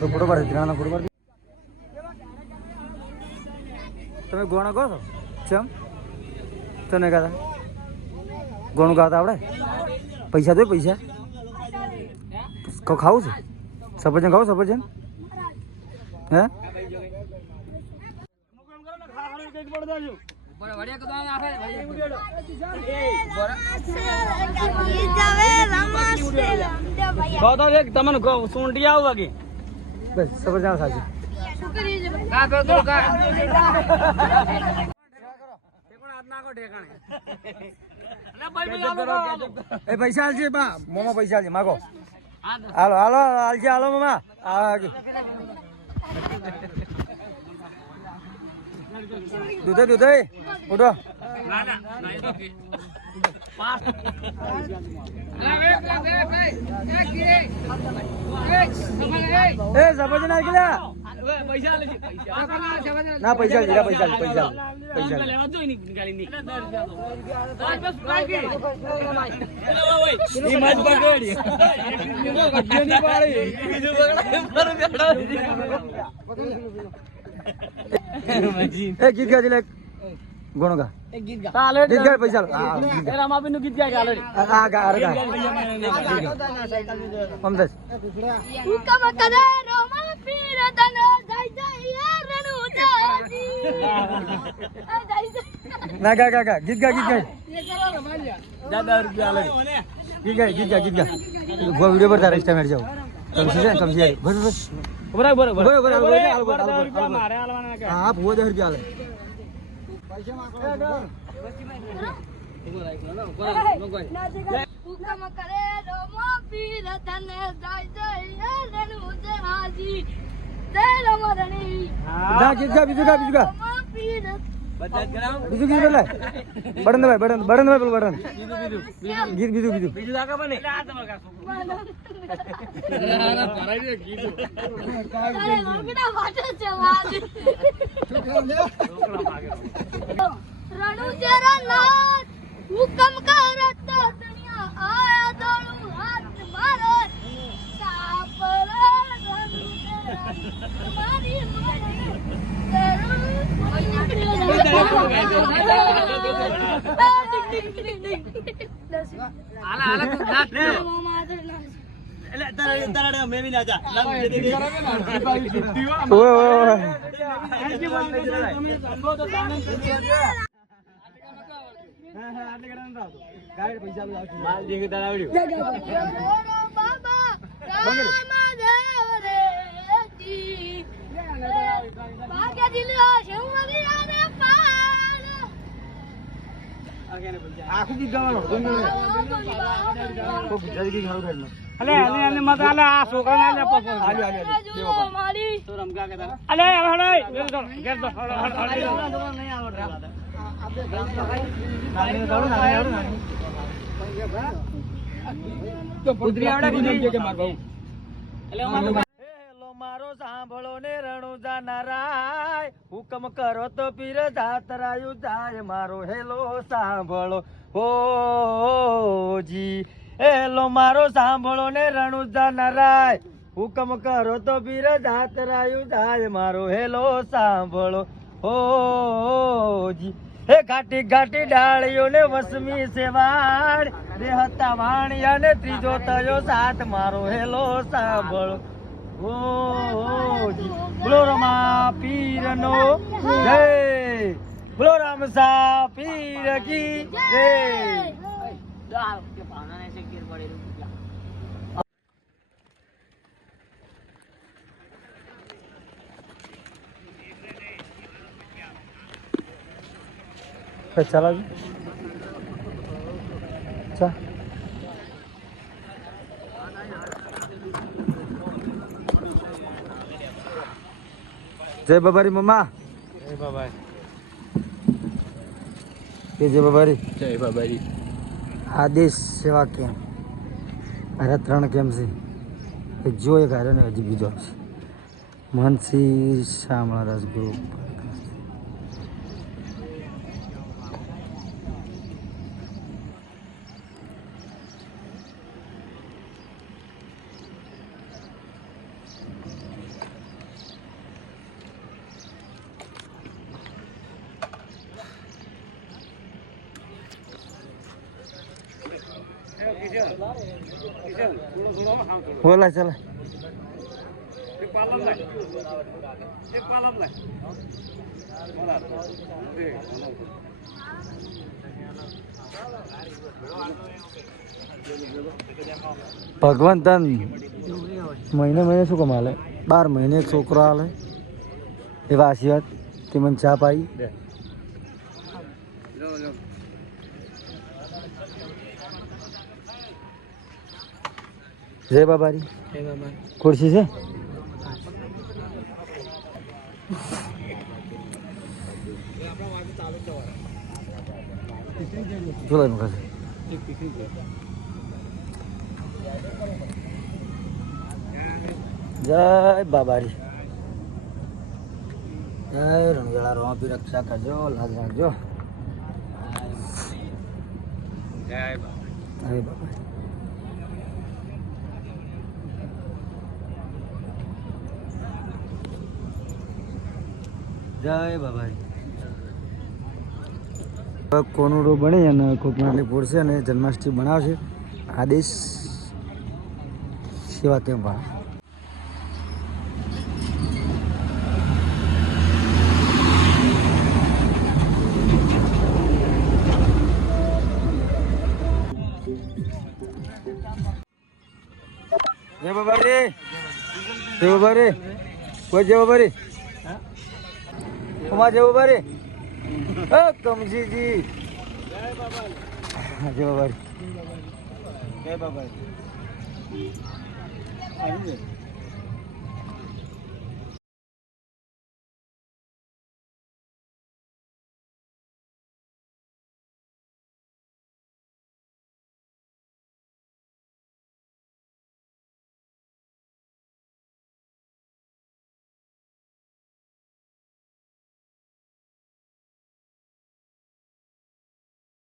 Photo પાડી ત્રણ photo તમે ગોણો કહો છો? ચમ? તને ગાતા? ગોણું ગાતા આપણે? પૈસા દો પૈસા. ખાવું છે? સફરજન ખાવું સફરજન? હે? તમને સુંડી આવું વાગે. બસ સફરજન ખાશે એ પૈસા આલજે બા. મોમો પૈસા આલજે માગો. હાલો. હાલો આલજે હાલો મામા. આ દૂધે દૂધે. ઉઠો એ સફરજન ના ગયા ના પૈસા લીધા પૈસા પૈસા પૈસા લે. એ ગીત ગાજી લે ગોણો ગા. ગીત ગા. પૈસા લે. ગીત ગા. રમાબી નું ગીત ગાય. ચાલે આ ગા અરે ગા. અમદાજ હુકમ કરે રોમા પીર તન જય જય રણુ જાજી. ના ગા ગા ગા ગીત ગા ગીત ગા દાદા રૂપિયા ગીત ગા ગીત ગા ગીત ગા ગો વિડિયો પર તારે ઇન્સ્ટા મેર જાવ કમસી જાય કમસી જાય બસ બસ. બરાબર બરાબર. બરાબર. મારે હાલવાના કે હા ભૂવો રૂપિયા આલે. બીજું કા બીજું ગા બીજું ગીત બોલે બડન ભાઈ બડન બડન ભાઈ પેલું બળન ગીત બીજું બીજું બીજું દાખા બને? રણુ જરા નાથ હુકમ કરત દુનિયા આયા દોડું હાથ મારો સાપર રણુ જરા મારી હાલા હાલા તું નાચ લે એટલે તારે તારે મે બી નાચા નામ જે ઓય ઓય ઓય માલ જે તારે આવડ્યું બાબા રામદેવ રે જી ભાગ્ય દિલ્યો શિવરિયા રે પાલ આખું ગીત ગાવાનું ગુજરાતી ગીત ગાવું એટલે અલે અલે અલે મત અલે આ છોકરા ના પકડ હાલી હાલી હાલી તો રમકા કે અલે હવે હડે ગેર દો ગેર દો હડ હડ નહીં આવડતા. નાની ગાડું, નાની ગાડું, નાની. કુદરી આવડે કે માર ભાઈ એટલે સાંભળો ને રણુજા જાનારાય હુકમ કરો તો પીર જાતરાયું જાય. મારો હેલો સાંભળો. હો, જી. હેલો, મારો સાંભળો ને રણુ જાનારાય હુકમ કરો તો પીર જાતરાયું જાય. મારો હેલો સાંભળો. હો, જી. હે, ઘાટી ઘાટી ડાળીઓ ને વસમી સેવાડ બે હતા વાણિયા ને ત્રીજો થયો સાથ. મારો હેલો સાંભળો. બોલો રમા પીર નો જય બોલો રામસા પીર કી જય ચાલો ચા જય બાબારી મમ્મા. જય બાબા કે જય બાબારી. જય બાબારી. આદેશ સેવા કેમ? અરે ત્રણ કેમ છે? જો એક હારે ને હજી બીજો છે મહંતસિંહ શામળા દાસ ગ્રુપ બોલા, ચલા. ભગવાન તન મહિને મહિને શું કમાલે? બાર મહિને છોકરો આલે. એવા આશીર્વાદ તે મને ચા પાઈ. જય બાબારી. ખુરશી છે? ચલો એમ ખાશે જય બાબારી. જય રણવેળા રોપી રક્ષા કરજો લાજ રાખજો. જય બાબા જય બાબારી હવે કોનુડો બની અને કોકનાટલી પૂરશે અને જન્માષ્ટમી બનાવશે આદેશ સેવા તેમ વાળા જય બાબા રે જય બાબા રે કોઈ જય બાબા રે ઉમા જય બારે અ કમજીજી. જય બાબા રે જય બાબા